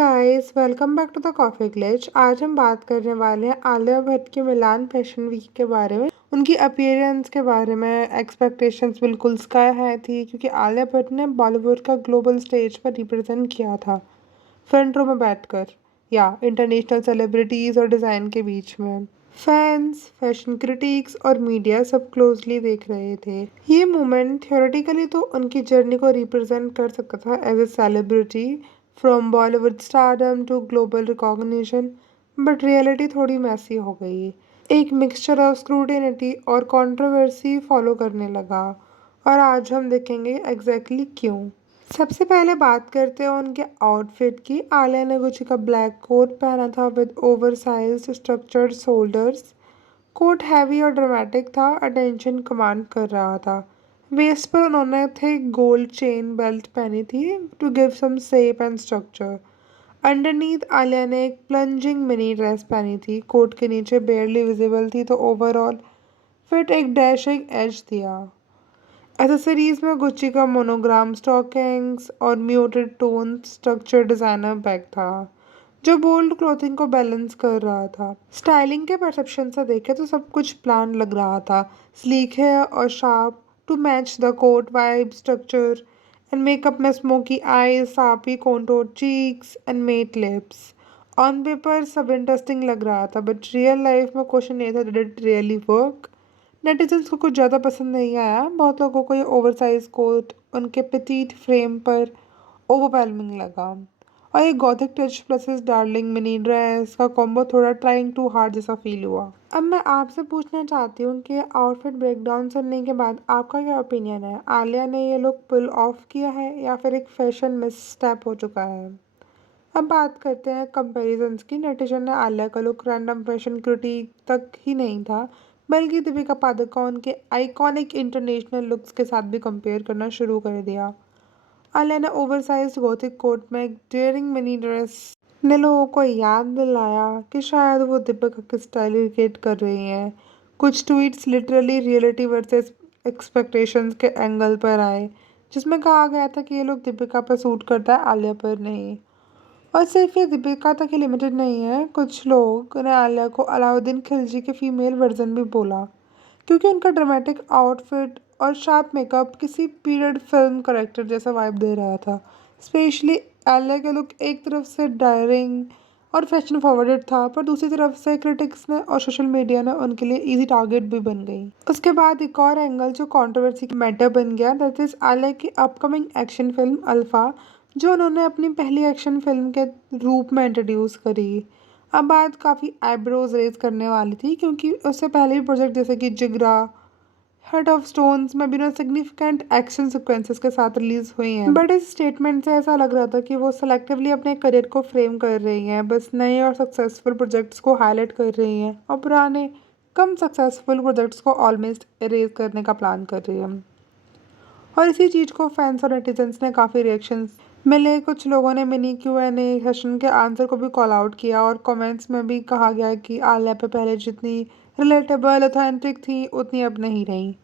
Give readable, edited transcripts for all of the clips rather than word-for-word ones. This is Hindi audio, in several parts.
Guys, welcome back to the coffee glitch. आज हम बात करने वाले हैं आलिया भट्ट के मिलान फैशन वीक के बारे में। उनकी अपीयरेंस के बारे में एक्सपेक्टेशंस बिल्कुल स्काई हाई थी क्योंकि आलिया भट्ट ने बॉलीवुड का ग्लोबल स्टेज पर रिप्रेजेंट किया था, फ्रंट रो में बैठकर या इंटरनेशनल सेलिब्रिटीज और डिज़ाइन के बीच में। फैंस, फैशन क्रिटिक्स और मीडिया सब क्लोजली देख रहे थे। ये मोमेंट थियोरेटिकली तो उनकी जर्नी को रिप्रेजेंट कर सकता था as a celebrity from Bollywood stardom to global recognition, but reality थोड़ी मैसी हो गई। एक मिक्सचर ऑफ स्क्रूटिनिटी और कंट्रोवर्सी फॉलो करने लगा, और आज हम देखेंगे एग्जैक्टली क्यों। सबसे पहले बात करते हैं उनके आउटफिट की। आलिया ने गुच्ची का ब्लैक कोट पहना था with oversized structured shoulders. Coat heavy और ड्रामेटिक था, अटेंशन कमांड कर रहा था। वेस्ट पर उन्होंने थे गोल्ड चेन बेल्ट पहनी थी to give some shape and structure. Underneath Alia ने एक प्लंजिंग मिनी ड्रेस पहनी थी, कोट के नीचे बेयरली विजिबल थी, तो ओवरऑल फिट एक डैशिंग एज दिया। एसेसरीज में गुच्ची का मोनोग्राम स्टॉकिंग्स और muted tone structure designer bag था, जो बोल्ड क्लोथिंग को बैलेंस कर रहा था। स्टाइलिंग के परसेप्शन से देखे तो सब कुछ प्लान लग रहा था, स्लीक है और sharp to match the coat vibe structure, and makeup में smoky eyes, sharp contour cheeks and matte lips. On paper सब इंटरेस्टिंग लग रहा था, बट रियल लाइफ में क्वेश्चन ये था, did it really work? Netizens को कुछ ज़्यादा पसंद नहीं आया। बहुत लोगों को ये ओवरसाइज कोट उनके पेटीट फ्रेम पर ओवरवेलमिंग लगा, और ये गॉथिक टच प्लस इस डार्लिंग मिनी ड्रेस का कॉम्बो थोड़ा ट्राइंग टू हार्ड जैसा फील हुआ। अब मैं आपसे पूछना चाहती हूँ कि आउटफिट ब्रेकडाउन सुनने के बाद आपका क्या ओपिनियन है? आलिया ने ये लुक पुल ऑफ किया है या फिर एक फैशन मिसस्टेप हो चुका है? अब बात करते हैं कंपैरिजंस की। नेटिजन ने आलिया का लुक रैंडम फैशन क्रिटिक तक ही नहीं था, बल्कि दीपिका पादुकोण के आइकॉनिक इंटरनेशनल लुक्स के साथ भी कंपेयर करना शुरू कर दिया। आलिया ने ओवरसाइज्ड गॉथिक कोट में एक डेयरिंग मिनी ड्रेस ने लोगों को याद दिलाया कि शायद वो दीपिका की स्टाइल क्रिएट कर रही हैं। कुछ tweets literally reality versus expectations के एंगल पर आए, जिसमें कहा गया था कि ये लोग दीपिका पर सूट करता है, आलिया पर नहीं। और सिर्फ ये दीपिका तक ही लिमिटेड नहीं है, कुछ लोग ने आलिया को अलाउद्दीन खिलजी के फीमेल वर्जन भी बोला, क्योंकि उनका ड्रामेटिक आउटफिट और शार्प मेकअप किसी पीरियड फिल्म करेक्टर जैसा वाइब दे रहा था। स्पेशली आलिया का लुक एक तरफ से डायरिंग और फैशन फॉरवर्डेड था, पर दूसरी तरफ से क्रिटिक्स ने और सोशल मीडिया ने उनके लिए इजी टारगेट भी बन गई। उसके बाद एक और एंगल जो कंट्रोवर्सी की मैटर बन गया, दैट इज आलिया की अपकमिंग एक्शन फिल्म अल्फा, जो उन्होंने अपनी पहली एक्शन फिल्म के रूप में इंट्रोड्यूस करी। अब बात काफ़ी आईब्रोज रेज करने वाली थी, क्योंकि उससे पहले भी प्रोजेक्ट जैसे कि जिगरा, हार्ट ऑफ स्टोन्स में बिना सिग्निफिकेंट एक्शन सीक्वेंसेस के साथ रिलीज हुई हैं। बट इस स्टेटमेंट से ऐसा लग रहा था कि वो सेलेक्टिवली अपने करियर को फ्रेम कर रही हैं, बस नए और सक्सेसफुल प्रोजेक्ट्स को हाईलाइट कर रही हैं और पुराने कम सक्सेसफुल प्रोजेक्ट्स को ऑलमोस्ट इरेज करने का प्लान कर रही हैं। और इसी चीज़ को फैंस और नेटिजन्स ने काफ़ी रिएक्शंस मिले। कुछ लोगों ने मिनी Q&A सेशन के आंसर को भी कॉल आउट किया, और कमेंट्स में भी कहा गया कि आलिया पे पहले जितनी रिलेटेबल ऑथेंटिक थी उतनी अब नहीं रही।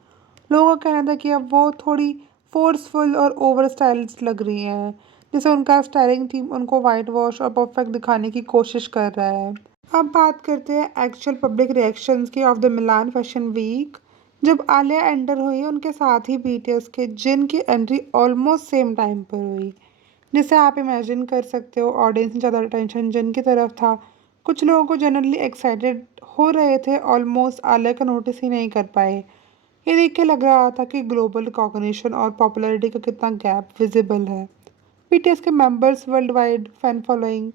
लोगों का कहना था कि अब वो थोड़ी फोर्सफुल और ओवर स्टाइल्ड लग रही हैं, जैसे उनका स्टाइलिंग टीम उनको वाइट वॉश और परफेक्ट दिखाने की कोशिश कर रहा है। अब बात करते हैं एक्चुअल पब्लिक रिएक्शंस की of the Milan fashion week. जब आलिया एंटर हुई, उनके साथ ही BTS के जिन की एंट्री ऑलमोस्ट सेम टाइम पर हुई, जिसे आप इमेजिन कर सकते हो ऑडियंस में ज़्यादा अटेंशन जिन की तरफ था। कुछ लोगों को जनरली एक्साइटेड हो रहे थे, ऑलमोस्ट आलिया का नोटिस ही नहीं कर पाए। ये देख के लग रहा था कि ग्लोबल रिकॉग्निशन और पॉपुलैरिटी का कितना गैप विजिबल है। BTS के members world wide fan following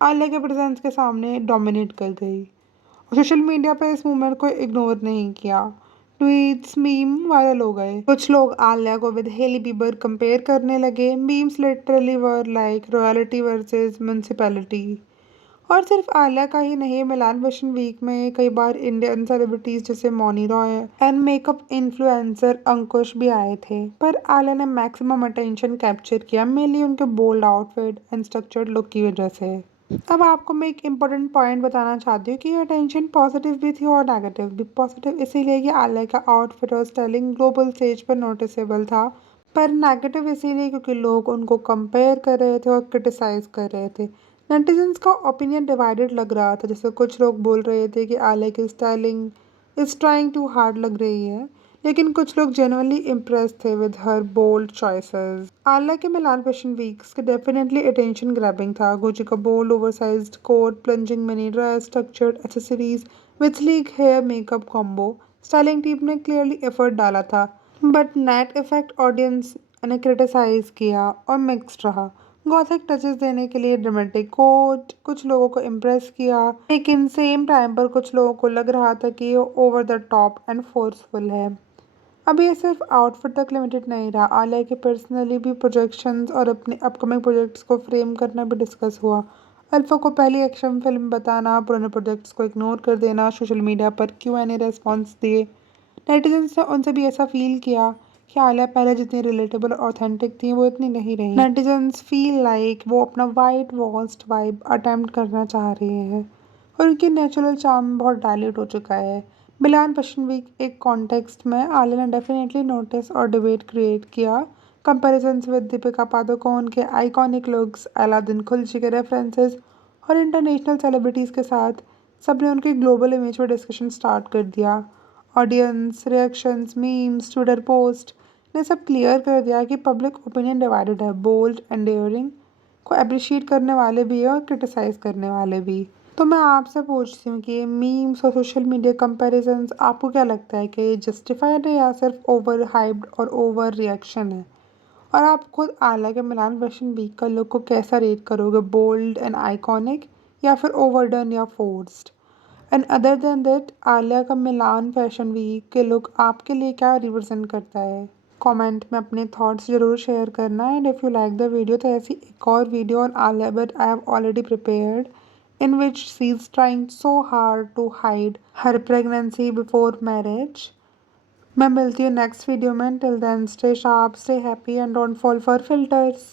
Alia के प्रेजेंस के सामने डोमिनेट कर गई, और सोशल मीडिया पर इस मूवमेंट को इग्नोर नहीं किया। ट्वीट्स मीम वायरल हो गए। कुछ लोग आलिया को विद हेली बीबर कंपेयर करने लगे। Memes literally were like royalty versus municipality. और सिर्फ आलिया का ही नहीं, मिलान फैशन वीक में कई बार इंडियन सेलिब्रिटीज जैसे Mouni Roy and makeup influencer Ankush भी आए थे, पर आलिया ने मैक्सिमम अटेंशन कैप्चर किया, मेनली उनके bold outfit and structured look की वजह से। अब आपको मैं एक इम्पोर्टेंट पॉइंट बताना चाहती हूँ कि ये अटेंशन पॉजिटिव भी थी और नेगेटिव भी। पॉजिटिव इसीलिए कि आलिया का आउटफिट और स्टाइलिंग ग्लोबल स्टेज पर नोटिसेबल था, पर नेगेटिव इसीलिए क्योंकि लोग उनको कंपेयर कर रहे थे और क्रिटिसाइज़ कर रहे थे। नेटिज़न्स का ओपिनियन डिवाइडेड लग रहा था, जैसे कुछ लोग बोल रहे थे कि आलिया की styling is trying too hard लग रही है, लेकिन कुछ लोग जेन्युइनली इम्प्रेस्ड थे with her bold choices. Alia के मिलान फैशन वीक्स के डेफिनेटली अटेंशन ग्रैबिंग था। गुच्ची का bold oversized coat, plunging mini dress, structured accessories with sleek hair makeup combo, styling team ने क्लियरली एफर्ट डाला था। बट नेट इफेक्ट ऑडियंस ने क्रिटिसाइज किया और मिक्स्ड रहा। गॉथिक टचेस देने के लिए ड्रामेटिक कोट कुछ लोगों को इम्प्रेस किया, लेकिन सेम टाइम पर कुछ लोगों को लग रहा था कि ये over the top and forceful है। अब ये सिर्फ आउटफिट तक लिमिटेड नहीं रहा। आलिया के पर्सनली भी प्रोजेक्शंस और अपने अपकमिंग प्रोजेक्ट्स को फ्रेम करना भी डिस्कस हुआ। अल्फा को पहली एक्शन फिल्म बताना, पुराने प्रोजेक्ट्स को इग्नोर कर देना, सोशल मीडिया पर Q&A रेस्पॉन्स दिए। नेटिजन्स ने उनसे भी ऐसा फील किया कि आलिया पहले जितनी रिलेटेबल और ऑथेंटिक थी वो इतनी नहीं रही। नेटिजन्स फील लाइक वो अपना वाइट वॉस्ट वाइब अटेम्प्ट करना चाह रहे हैं और उनकी नेचुरल चार्म बहुत डायल्यूट हो चुका है। मिलान फैशन वीक एक कॉन्टेक्स्ट में आलिया ने डेफिनेटली नोटिस और डिबेट क्रिएट किया। कंपैरिजंस विद दीपिका पादुकोण के आइकॉनिक लुक्स, अलादीन खिलजी के रेफरेंसेस और इंटरनेशनल सेलिब्रिटीज़ के साथ सबने उनकी ग्लोबल इमेज पर डिस्कशन स्टार्ट कर दिया। Audience reactions, memes, Twitter post ने सब क्लियर कर दिया कि पब्लिक ओपिनियन डिवाइडेड है। बोल्ड एंड डेयरिंग को अप्रिशिएट करने वाले भी हैं और क्रिटिसाइज़ करने वाले भी। तो मैं आपसे पूछती हूँ कि ये मीम्स और सोशल मीडिया कंपैरिजंस आपको क्या लगता है कि ये जस्टिफाइड है या सिर्फ ओवर हाइप्ड और ओवर रिएक्शन है? और आप खुद आलिया के मिलान फैशन वीक का लुक को कैसा रेट करोगे, बोल्ड एंड आइकॉनिक या फिर ओवरडन या forced? And other than that Alia का मिलान फैशन वीक के लुक आपके लिए क्या रिप्रेजेंट करता है? कमेंट में अपने थॉट्स ज़रूर शेयर करना। And if you like the video तो ऐसी एक और video on Alia but I have already prepared in which she's trying so hard to hide her pregnancy before marriage. मैं मिलती हूँ नेक्स्ट वीडियो में। Till then stay sharp, stay happy and don't fall for filters.